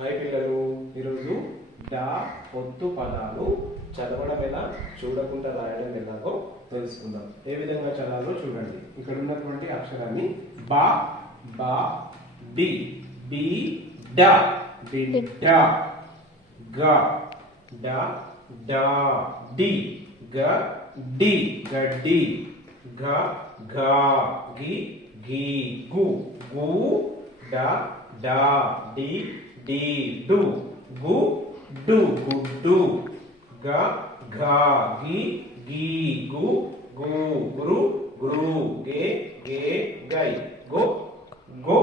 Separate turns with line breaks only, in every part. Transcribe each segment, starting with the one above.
Hi పిల్లలు. ఈరోజు డా పొత్తు పదాలు చదవడం ఎలా చూడకుండా రాయడం ఎలాగో తెలుసుకుందాం. ఏ విధంగా చదవాలో చూడండి. ఇక్కడ ఉన్నటువంటి అక్షరాన్ని బా బా డి బి డా. బిడ్డ గ డ డా డి. గ డి. గడ్డి గ గ గి గి గు. గు डा डा डी डी डू गु डू गुड्डू गा घा गी गी गु गु गुरु गुरु गे गे गई गो गो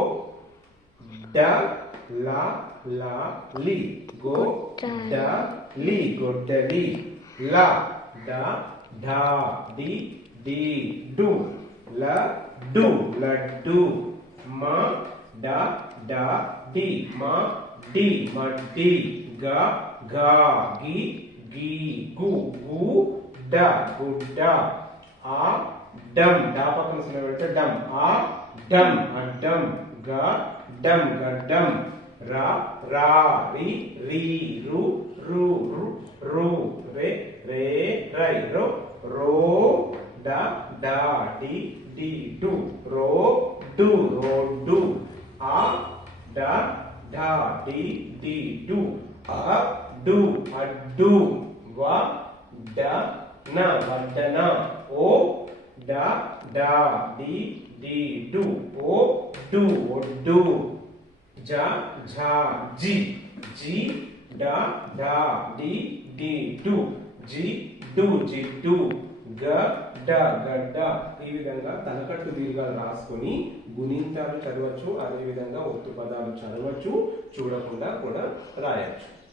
डा ला ला ली गो डा ली गो गोडली ला डा ढा डी डी डू ला डू लड्डू मा డ డ డి. మ డి. మడ్డి గ గ గి గి గు గు డ. గుడ్డ. ఆ డమ్ డా పక్కన సినిమా పెడితే డమ్ ఆ డమ్ అడ్డం. గ డమ్ గడ్డం. రా రా రి రి రు రు రు రు రే రే రై రో రో డ డా డి డి డు రో డు రో డు. जाएगा ढा डी डी डू अह डू अड्डू व ड न वड्डन ओ ड ड डी डी डू ओ डू ओड्डू ज झा जी जी ड ड डी डी डू जी डू जी डू గడ్డ గడ్డ ఈ విధంగా తలకట్టు దీర్ఘాలు రాసుకొని గుణింతాలు చదవచ్చు. అదే విధంగా ఒత్తు పదాలు చదవచ్చు. చూడకుండా కూడా రాయచ్చు.